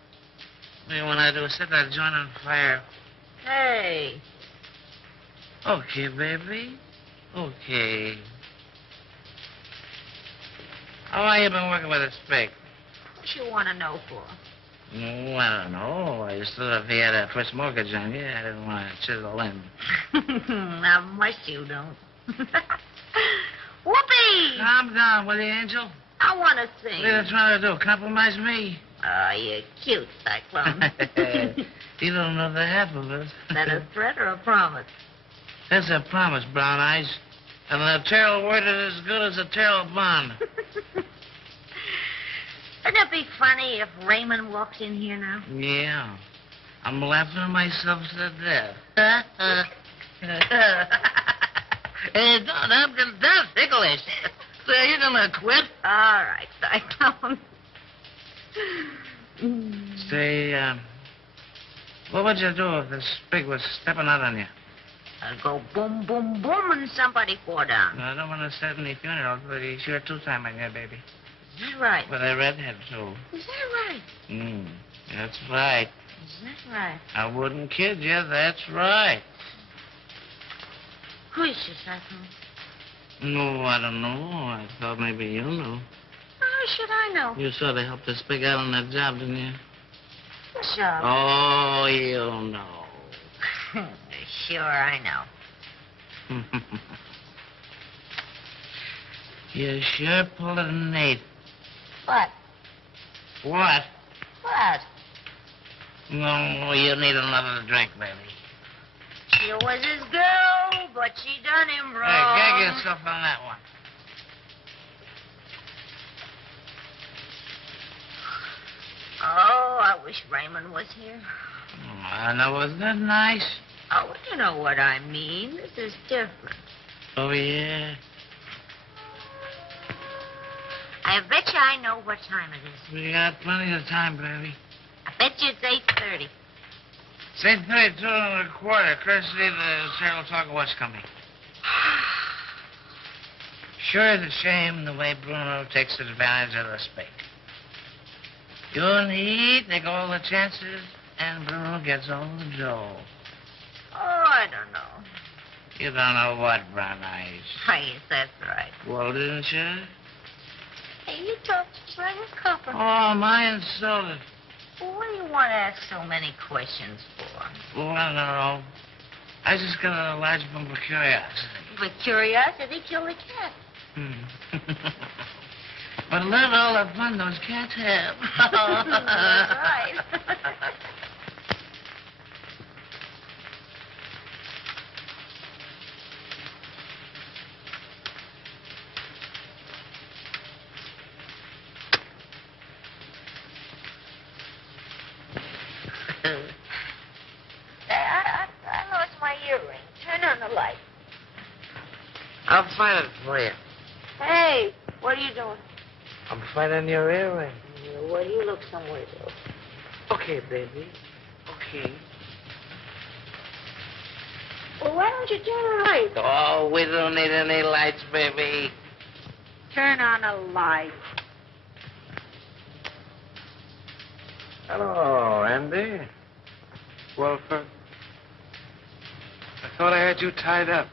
Maybe when I do, set that joint on fire. Hey. Okay, baby. Okay. How long you been working with a spike? What you want to know for? Oh, I don't know. I just thought if he had a first mortgage on you, I didn't want to chisel in. Not much you don't. Whoopee! Calm down, will you, Angel? I want to sing. What are you trying to do, compromise me? Oh, you're cute, Cyclone. You don't know the half of it. That a threat or a promise? That's a promise, Brown Eyes. And the tail word is as good as a tail bond. Wouldn't it be funny if Raymond walked in here now? Yeah. I'm laughing myself to death. Hey, don't ticklish. So you're gonna quit? All right, Cyclone. Say, what would you do if this pig was stepping out on you? I'd go boom, boom, boom, and somebody fall down. I don't want to set any funerals, but he's sure two-time on you, baby. Is that right? With a redhead, too. Is that right? That's right. Is that right? I wouldn't kid you. That's right. Who is she, Cyclone? No, I don't know. I thought maybe you knew. How should I know? You sort of helped this pig out on that job, didn't you? What job? Oh, you know. Sure, I know. You sure pulled it an 8. What? What? What? No, you need another drink, baby. She was his girl, but she done him wrong. Hey, gag yourself on that one. Oh, I wish Raymond was here. I know, wasn't that nice? Oh, you know what I mean. This is different. Oh, yeah? I bet you I know what time it is. We got plenty of time, baby. I bet you it's 8:30. It's 8:32 and a quarter, courtesy of the Saratoga What's coming. Sure, it's a shame the way Bruno takes advantage of the spake. You and he take all the chances, and Bruno gets all the dough. Oh, I don't know. You don't know what, Brown Eyes. I guess that's right. Well, didn't you? Hey, you talk just like a copper. Oh, my insulted. Well, what do you want to ask so many questions for? Well, I don't know. I just got a large bump of curiosity. For curiosity, kill the cat. But look at all the fun those cats have. That's right. I lost my earring. Turn on the light. I'll find it for you. Hey, what are you doing? I'm finding your earring. Well, you look somewhere else. Okay, baby. Okay. Well, why don't you turn the light? Oh, we don't need any lights, baby. Turn on a light. Hello, Andy. Wilford. I thought I had you tied up.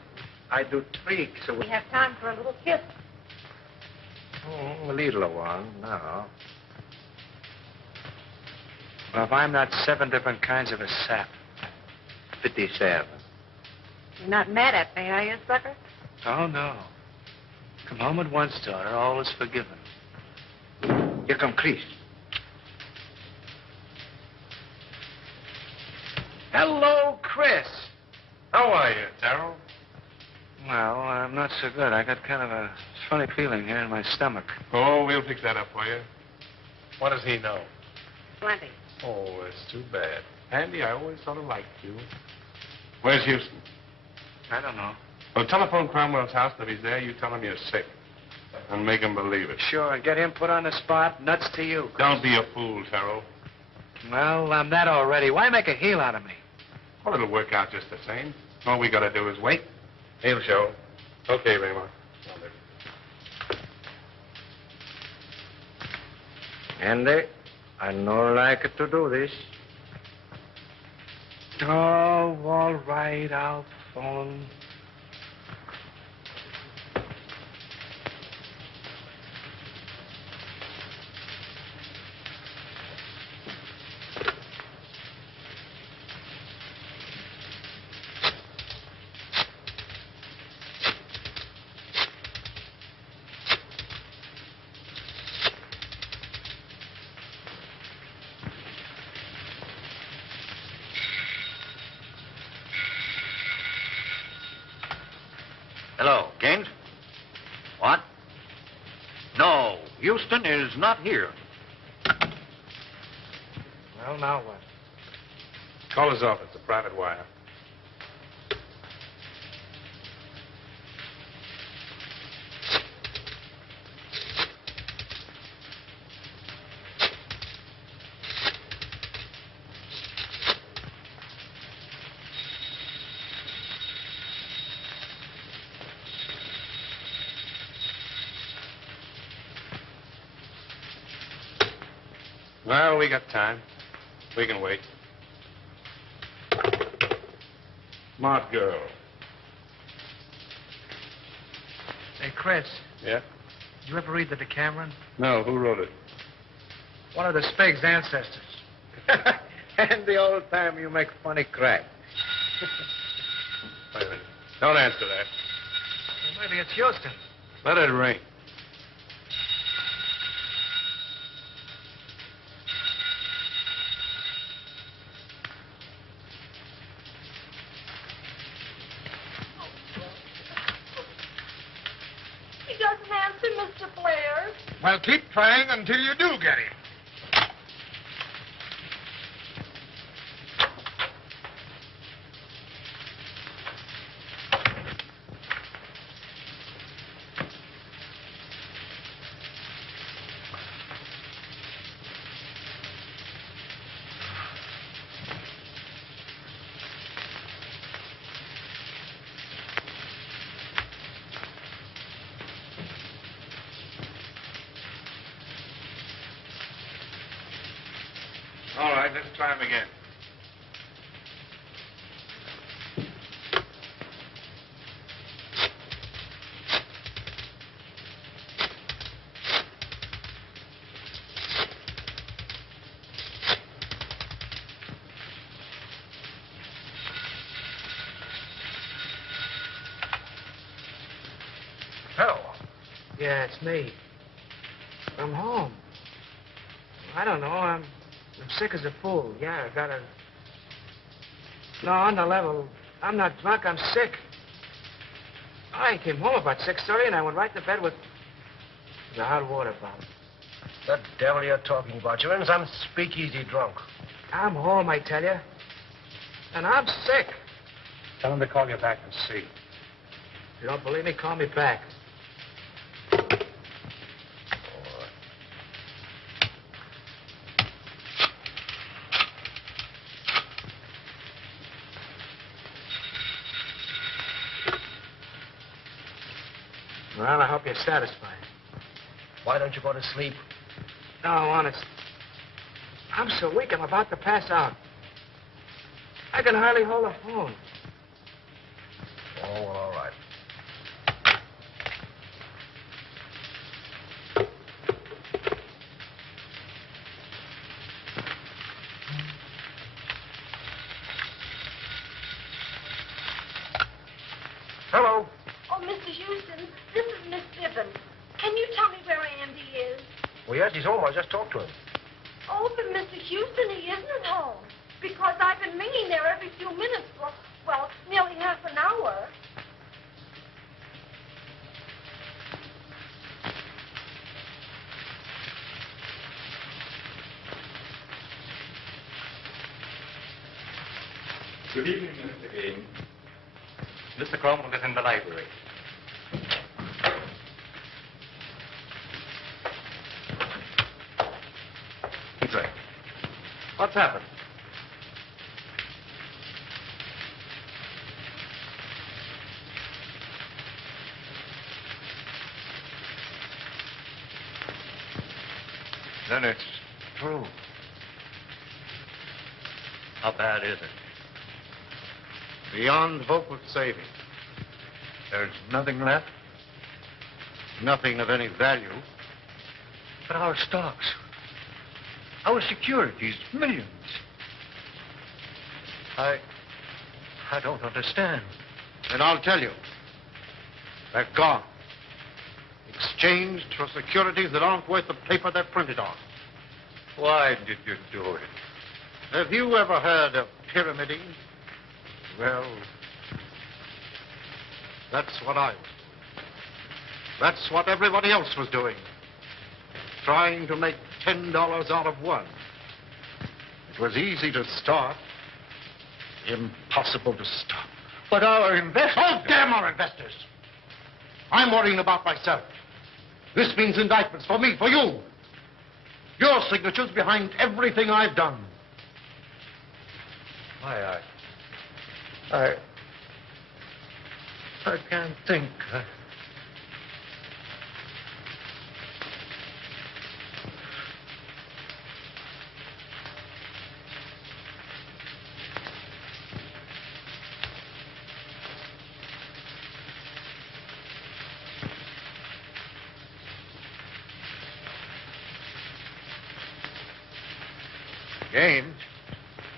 I do tweaks. We have time for a little kiss. A little one, no. Well, if I'm not 7 different kinds of a sap. 57. You're not mad at me, are you, sucker? Oh, no. Come home at once, daughter. All is forgiven. Here come Chris. Hello, Chris. How are you, Darrell? Well, I'm not so good. I got kind of a funny feeling here in my stomach. Oh, we'll fix that up for you. What does he know? Plenty. Oh, it's too bad. Andy, I always sort of liked you. Where's Houston? I don't know. Well, telephone Cromwell's house, and if he's there, you tell him you're sick. And make him believe it. Sure, and get him put on the spot. Nuts to you, Chris. Don't be a fool, Terrell. Well, I'm that already. Why make a heel out of me? Well, it'll work out just the same. All we gotta do is wait. He'll show. Okay, Raymond. Andy, I no like to do this. Oh, all right, I'll phone. Hello, Gaines? What? No, Houston is not here. Well, now what? Call his office, a private wire. Well, we got time. We can wait. Smart girl. Hey, Chris, Yeah? did you ever read the Decameron? No, who wrote it? One of the Spig's ancestors. And the old time you make funny crack. Wait a minute. Don't answer that. Well, maybe it's Houston. Let it ring. He doesn't answer, Mr. Blair. Well, keep trying until you do get him. All right, let's try him again. Hello. Yeah, it's me. I'm home. I don't know. I'm sick as a fool. Yeah, I got a... No, on the level. I'm not drunk. I'm sick. I came home about 6:30 and I went right to bed with the hot water bottle. The devil you're talking about? You're in some speakeasy drunk. I'm home, I tell you. And I'm sick. Tell him to call you back and see. If you don't believe me, call me back. Well, I hope you're satisfied. Why don't you go to sleep? No, honest. I'm so weak, I'm about to pass out. I can hardly hold a phone. Oh, well, all right. Hello. Oh, Mr. Houston, this is Miss Bibbins. Can you tell me where Andy is? Well, yes, he's home. I just talked to him. Oh, but Mr. Houston, he isn't home. Because I've been ringing there every few minutes for, well, nearly half an hour. Good evening, Mr. Haynes. Mr. Cromwell is in the library. He's right. What's happened? Then it's true. How bad is it? Beyond hope of saving. There's nothing left. Nothing of any value. But our stocks, our securities, millions. I don't understand. And I'll tell you. They're gone. Exchanged for securities that aren't worth the paper they're printed on. Why did you do it? Have you ever heard of pyramiding? Well, that's what I was doing. That's what everybody else was doing. Trying to make $10 out of one. It was easy to start, impossible to stop. But our investors... Oh, damn our investors! I'm worrying about myself. This means indictments for me, for you. Your signature's behind everything I've done. I can't think. James?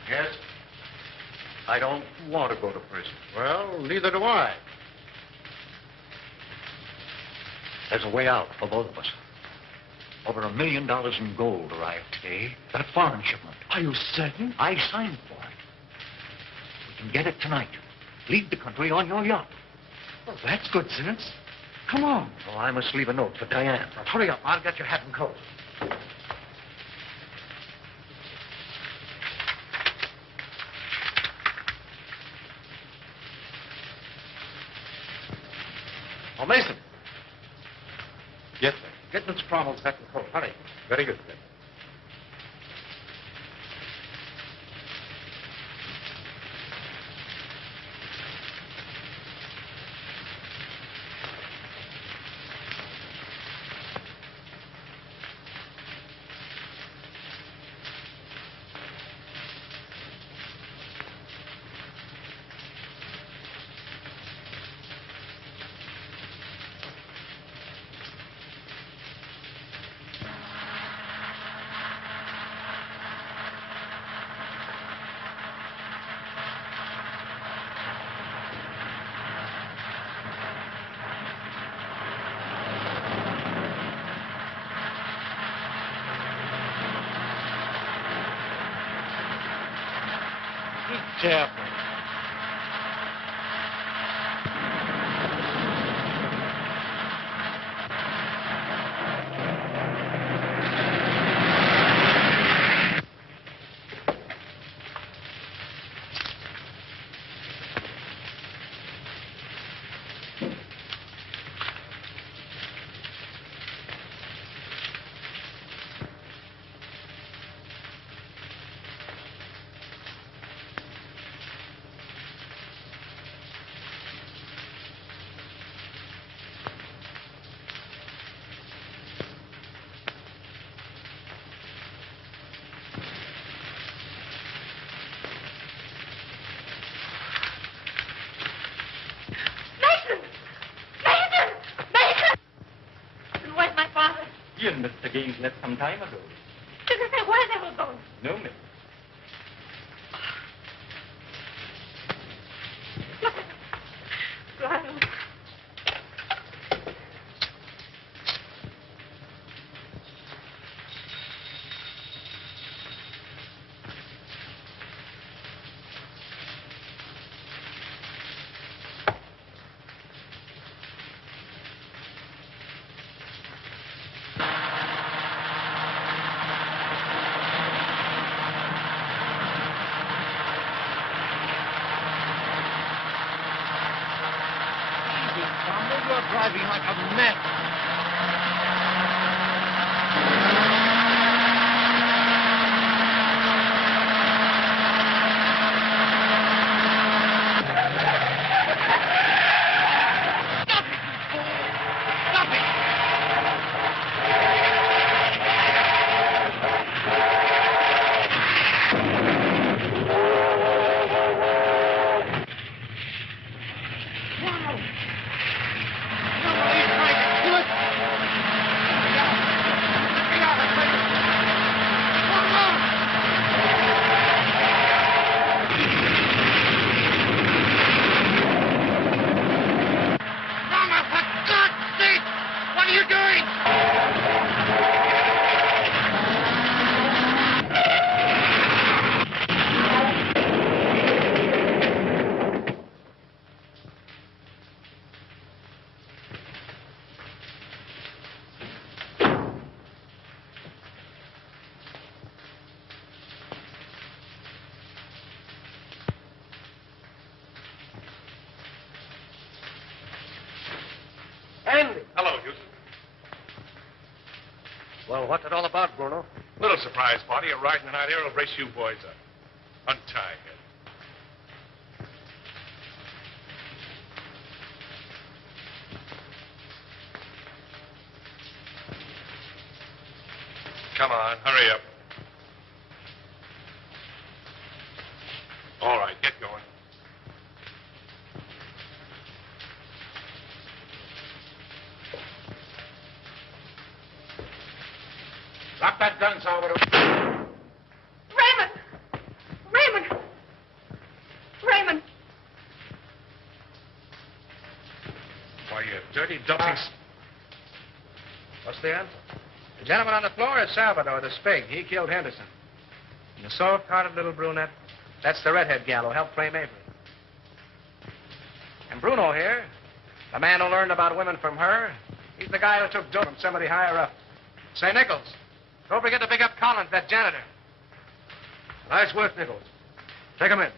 Yes? I don't want to go to prison. Well, neither do I. There's a way out for both of us. Over $1 million in gold arrived today. That foreign shipment. Are you certain? I signed for it. We can get it tonight. Leave the country on your yacht. Well, that's good sense. Come on. Oh, I must leave a note for Diane. Now, hurry up. I'll get your hat and coat. Oh, Mason. Yes, sir. Get Mr. Cromwell's hat and coat. Hurry. Very good, sir. Be careful. He and Mr. Gaines left some time ago. Did they say where they were going? No, miss. Ronald. You're driving like a mess. Well, what's it all about, Bruno? Little surprise party. A ride in the night air will brace you boys up. Untie him. Come on, hurry up. All right, get going. Drop that gun, Salvador. Raymond! Raymond! Raymond! Why, you dirty, dumping... What's the answer? The gentleman on the floor is Salvador, the Spig. He killed Henderson. And the soft-hearted little brunette, that's the redhead gal who helped frame Avery. And Bruno here, the man who learned about women from her, he's the guy who took dope from somebody higher up. Say, Nichols, don't forget to pick up Collins, that janitor. Nice work, Nichols. Take him in.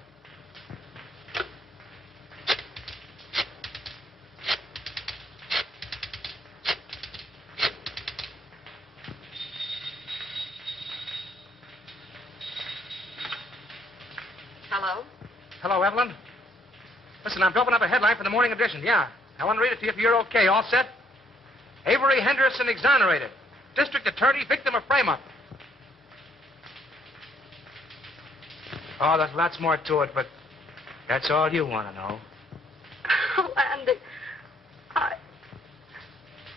Hello? Hello, Evelyn. Listen, I'm doping up a headline for the morning edition. Yeah. I want to read it to you if you're okay. All set? Avery Henderson exonerated. District attorney, victim of frame-up. Oh, there's lots more to it, but that's all you want to know. Oh, Andy.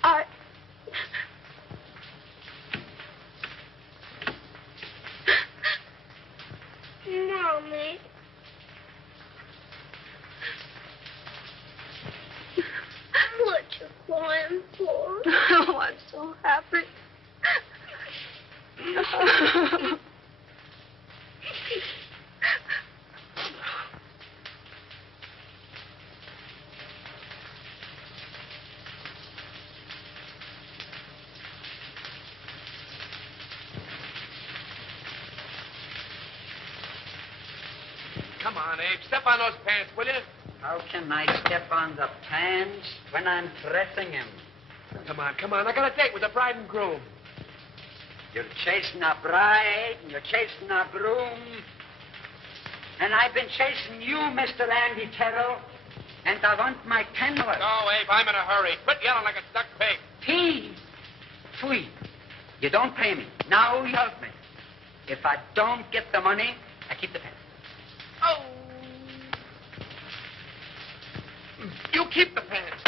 I... Mommy. What you crying for? Oh, I'm so happy. Come on, Abe. Step on those pants, will you? How can I step on the pants when I'm dressing him? Come on. I got a date with the bride and groom. You're chasing a bride, and you're chasing a groom. And I've been chasing you, Mr. Andy Terrell. And I want my $10. No, Abe, I'm in a hurry. Quit yelling like a stuck pig. Pete, Tweet, you don't pay me. Now you help me. If I don't get the money, I keep the pants. Oh. You keep the pants.